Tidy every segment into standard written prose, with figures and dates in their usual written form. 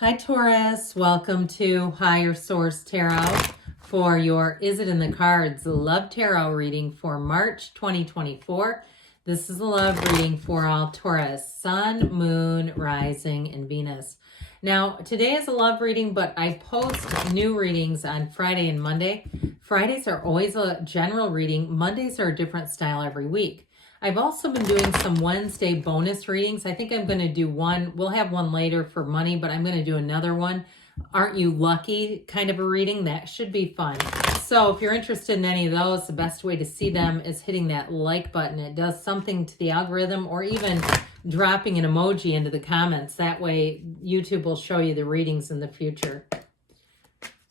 Hi Taurus, welcome to Higher Source Tarot for your Is It in the Cards Love Tarot reading for March 2024. This is a love reading for all Taurus, Sun, Moon, Rising, and Venus. Now, today is a love reading, but I post new readings on Friday and Monday. Fridays are always a general reading. Mondays are a different style every week. I've also been doing some Wednesday bonus readings. I think I'm going to do one. We'll have one later for money, but I'm going to do another one. Aren't you lucky kind of a reading? That should be fun. So if you're interested in any of those, the best way to see them is hitting that like button. It does something to the algorithm, or even dropping an emoji into the comments. That way YouTube will show you the readings in the future.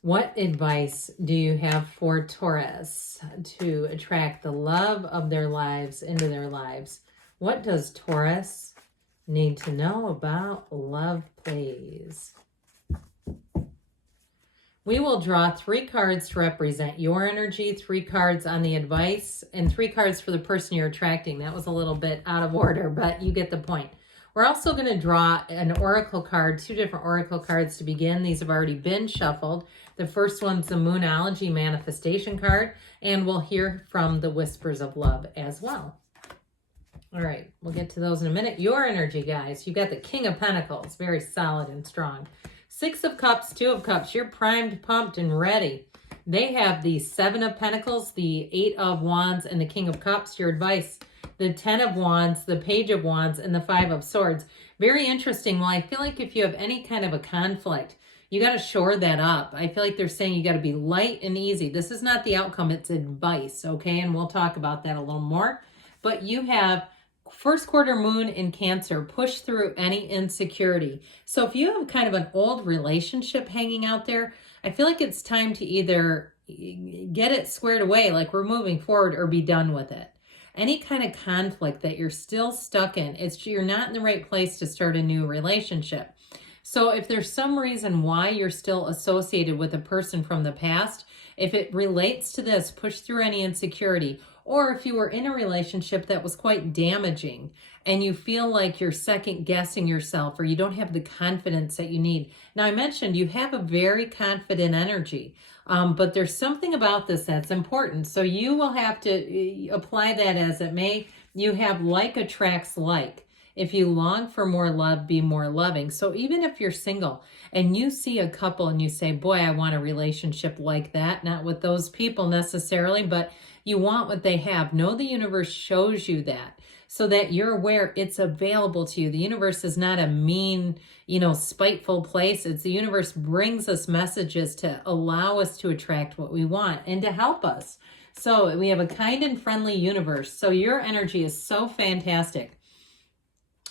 What advice do you have for Taurus to attract the love of their lives into their lives? What does Taurus need to know about love, please? We will draw 3 cards to represent your energy, 3 cards on the advice, and 3 cards for the person you're attracting. That was a little bit out of order, but you get the point. We're also going to draw an oracle card, 2 different oracle cards to begin. These have already been shuffled. The first one's the Moonology Manifestation card, and we'll hear from the Whispers of Love as well. All right, we'll get to those in a minute. Your energy, guys. You got the King of Pentacles, very solid and strong. 6 of Cups, 2 of Cups. You're primed, pumped, and ready. They have the 7 of Pentacles, the 8 of Wands, and the King of Cups. Your advice: the 10 of Wands, the Page of Wands, and the 5 of Swords. Very interesting. Well, I feel like if you have any kind of a conflict, you got to shore that up. I feel like they're saying you got to be light and easy. This is not the outcome, it's advice, okay? And we'll talk about that a little more. But you have first quarter moon in Cancer. Push through any insecurity. So if you have kind of an old relationship hanging out there, I feel like it's time to either get it squared away, like we're moving forward, or be done with it. Any kind of conflict that you're still stuck in, you're not in the right place to start a new relationship. So if there's some reason why you're still associated with a person from the past, if it relates to this, push through any insecurity. Or if you were in a relationship that was quite damaging and you feel like you're second guessing yourself, or you don't have the confidence that you need. Now, I mentioned you have a very confident energy, but there's something about this that's important. So you will have to apply that as it may. You have like attracts like. If you long for more love, be more loving. So even if you're single and you see a couple and you say, boy, I want a relationship like that, not with those people necessarily, but you want what they have, know the universe shows you that, so that you're aware it's available to you. The universe is not a mean, spiteful place. It's the universe brings us messages to allow us to attract what we want and to help us. So we have a kind and friendly universe. So your energy is so fantastic.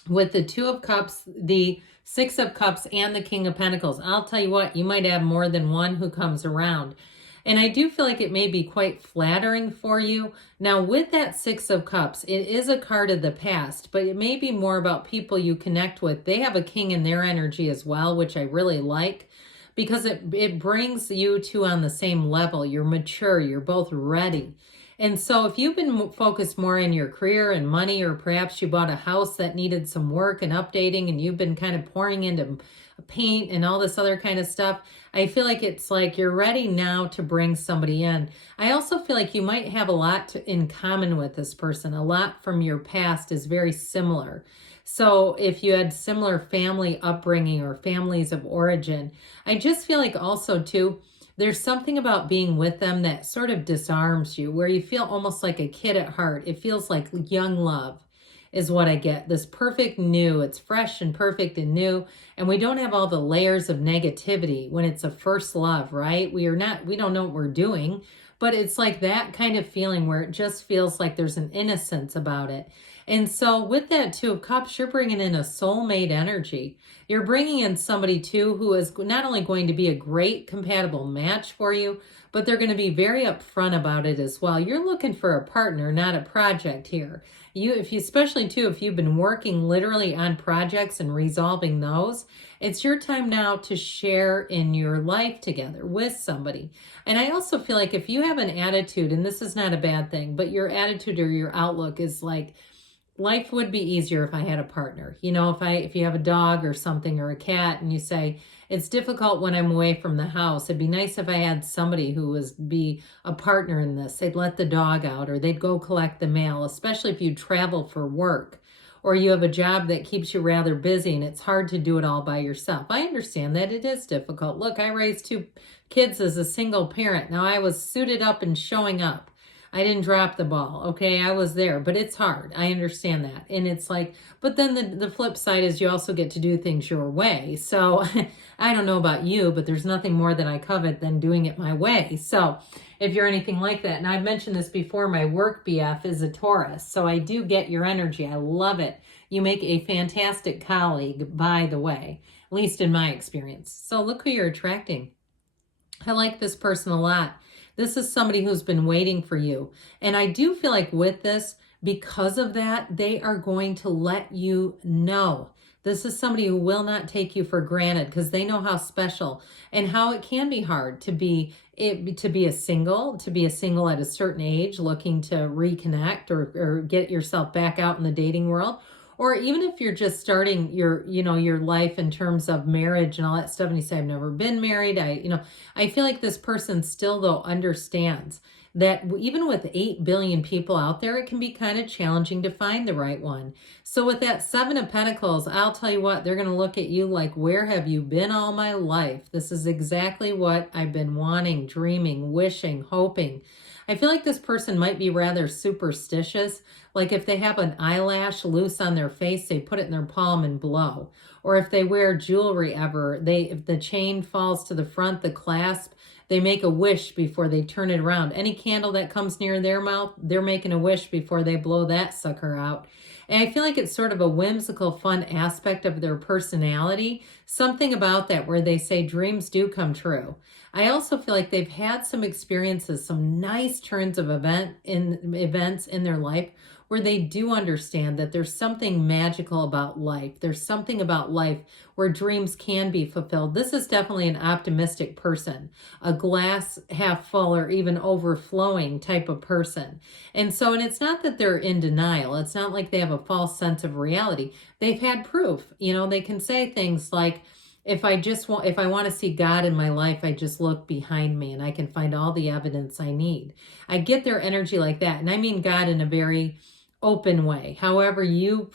With the 2 of Cups, the 6 of Cups, and the King of Pentacles. I'll tell you what, you might have more than one who comes around. And I do feel like it may be quite flattering for you. Now, with that 6 of Cups, it is a card of the past, but it may be more about people you connect with. They have a king in their energy as well, which I really like, because it brings you two on the same level. You're mature. You're both ready. And so if you've been focused more in your career and money, or perhaps you bought a house that needed some work and updating, and you've been kind of pouring into paint and all this other kind of stuff, I feel like it's like you're ready now to bring somebody in. I also feel like you might have a lot in common with this person. A lot from your past is very similar. So if you had similar family upbringing or families of origin, I just feel like also too, there's something about being with them that sort of disarms you, where you feel almost like a kid at heart. It feels like young love is what I get. This perfect new, it's fresh and perfect and new. And we don't have all the layers of negativity when it's a first love, right? We don't know what we're doing, but it's like that kind of feeling where it just feels like there's an innocence about it. And so with that 2 of Cups, you're bringing in a soulmate energy. You're bringing in somebody too who is not only going to be a great compatible match for you, but they're going to be very upfront about it as well. You're looking for a partner, not a project here. Especially too, if you've been working literally on projects and resolving those, it's your time now to share in your life together with somebody. And I also feel like if you have an attitude, and this is not a bad thing, but your attitude or your outlook is like, life would be easier if I had a partner. You know, if you have a dog or something or a cat and you say, it's difficult when I'm away from the house. It'd be nice if I had somebody who was be a partner in this. They'd let the dog out or they'd go collect the mail, especially if you travel for work or you have a job that keeps you rather busy and it's hard to do it all by yourself. I understand that it is difficult. Look, I raised 2 kids as a single parent. Now I was suited up and showing up. I didn't drop the ball. Okay, I was there, but it's hard. I understand that. And it's like, but then the flip side is you also get to do things your way. So I don't know about you, but there's nothing more that I covet than doing it my way. So if you're anything like that, and I've mentioned this before, my work BF is a Taurus. So I do get your energy. I love it. You make a fantastic colleague, by the way, at least in my experience. So look who you're attracting. I like this person a lot. This is somebody who's been waiting for you. And I do feel like with this, because of that, they are going to let you know. This is somebody who will not take you for granted because they know how special and how it can be hard to be a single at a certain age looking to reconnect or get yourself back out in the dating world. Or even if you're just starting your life in terms of marriage and all that stuff, and you say, I've never been married. I feel like this person still, though, understands that even with 8 billion people out there, it can be kind of challenging to find the right one. So with that 7 of Pentacles, I'll tell you what, they're going to look at you like, where have you been all my life? This is exactly what I've been wanting, dreaming, wishing, hoping. I feel like this person might be rather superstitious. Like if they have an eyelash loose on their face, they put it in their palm and blow. Or if they wear jewelry ever, if the chain falls to the front, the clasp, they make a wish before they turn it around. Any candle that comes near their mouth, they're making a wish before they blow that sucker out. And I feel like it's sort of a whimsical, fun aspect of their personality. Something about that where they say dreams do come true. I also feel like they've had some experiences, some nice turns of events in their life where they do understand that there's something magical about life. There's something about life where dreams can be fulfilled. This is definitely an optimistic person, a glass half full or even overflowing type of person. And it's not that they're in denial. It's not like they have a false sense of reality. They've had proof. They can say things like, if I want to see God in my life, I just look behind me and I can find all the evidence I need. I get their energy like that. And I mean God in a very open way. However you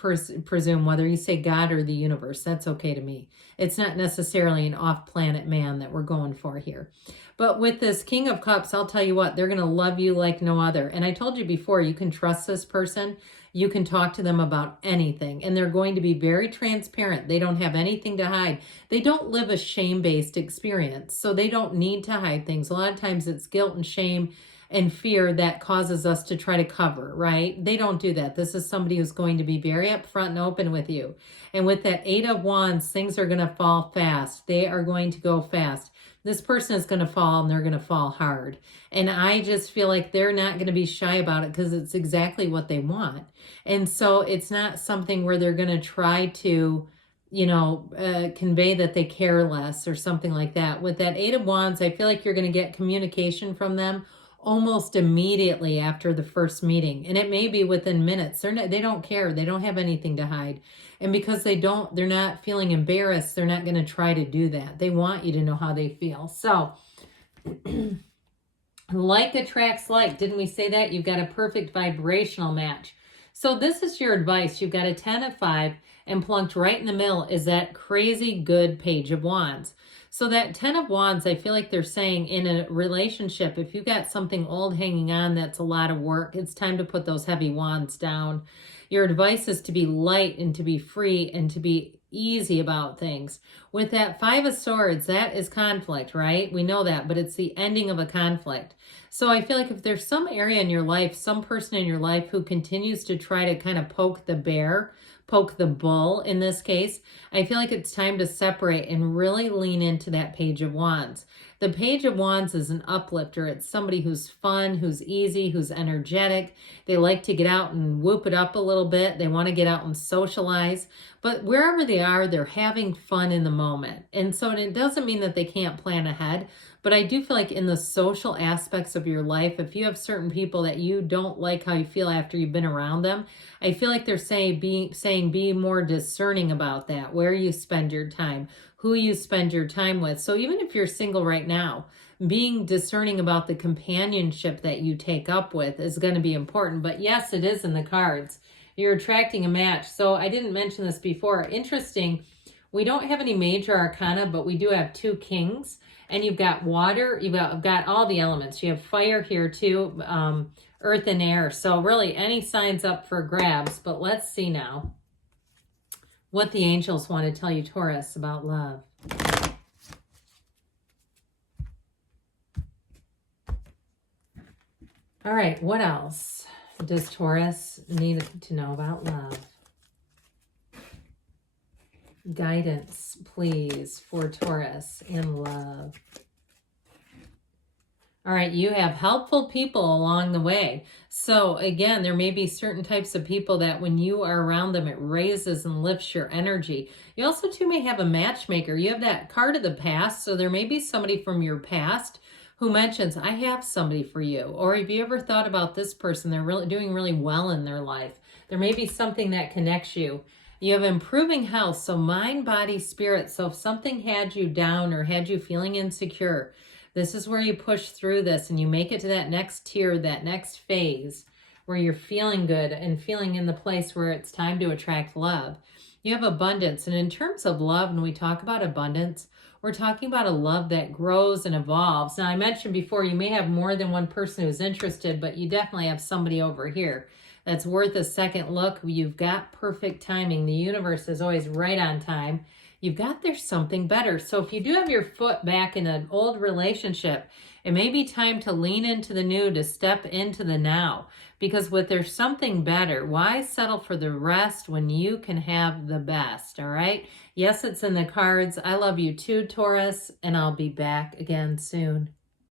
presume, whether you say God or the universe, that's okay to me. It's not necessarily an off-planet man that we're going for here. But with this King of Cups, I'll tell you what, they're going to love you like no other. And I told you before, you can trust this person. You can talk to them about anything, and they're going to be very transparent. They don't have anything to hide. They don't live a shame-based experience, so they don't need to hide things. A lot of times it's guilt and shame and fear that causes us to try to cover, right? They don't do that. This is somebody who's going to be very upfront and open with you. And with that 8 of Wands, things are going to fall fast. They are going to go fast. This person is going to fall, and they're going to fall hard. And I just feel like they're not going to be shy about it because it's exactly what they want. And so it's not something where they're going to try to, convey that they care less or something like that. With that 8 of Wands, I feel like you're going to get communication from them almost immediately after the first meeting. And it may be within minutes. They don't care. They don't have anything to hide. And because they're not feeling embarrassed, they're not going to try to do that. They want you to know how they feel. So like attracts like. Didn't we say that? You've got a perfect vibrational match. So this is your advice. You've got a 10 of 5 and plunked right in the middle is that crazy good Page of Wands. So that 10 of Wands, I feel like they're saying in a relationship, if you've got something old hanging on that's a lot of work, it's time to put those heavy wands down. Your advice is to be light and to be free and to be easy about things. With that 5 of Swords, that is conflict, right? We know that, but it's the ending of a conflict. So I feel like if there's some area in your life, some person in your life who continues to try to kind of poke the bull in this case, I feel like it's time to separate and really lean into that Page of Wands. The Page of Wands is an uplifter. It's somebody who's fun, who's easy, who's energetic. They like to get out and whoop it up a little bit. They want to get out and socialize. But wherever they are, they're having fun in the moment. And so it doesn't mean that they can't plan ahead. But I do feel like in the social aspects of your life, if you have certain people that you don't like how you feel after you've been around them, I feel like they're saying be more discerning about that, where you spend your time, who you spend your time with. So even if you're single right now, being discerning about the companionship that you take up with is going to be important. But yes, it is in the cards. You're attracting a match. So I didn't mention this before. Interesting. We don't have any major arcana, but we do have 2 kings. And you've got water. You've got all the elements. You have fire here too, earth and air. So really any signs up for grabs. But let's see now what the angels want to tell you, Taurus, about love. All right, what else does Taurus need to know about love? Guidance, please, for Taurus in love. All right, you have helpful people along the way. So again, there may be certain types of people that when you are around them, it raises and lifts your energy. You also too may have a matchmaker. You have that card of the past. So there may be somebody from your past who mentions, I have somebody for you. Or have you ever thought about this person? They're really doing really well in their life. There may be something that connects you. You have improving health, so mind, body, spirit. So if something had you down or had you feeling insecure, this is where you push through this and you make it to that next tier, that next phase where you're feeling good and feeling in the place where it's time to attract love. You have abundance. And in terms of love, when we talk about abundance, we're talking about a love that grows and evolves. Now, I mentioned before, you may have more than one person who's interested, but you definitely have somebody over here that's worth a second look. You've got perfect timing. The universe is always right on time. You've got there's something better. So if you do have your foot back in an old relationship, it may be time to lean into the new, to step into the now. Because with there's something better, why settle for the rest when you can have the best, all right? Yes, it's in the cards. I love you too, Taurus, and I'll be back again soon.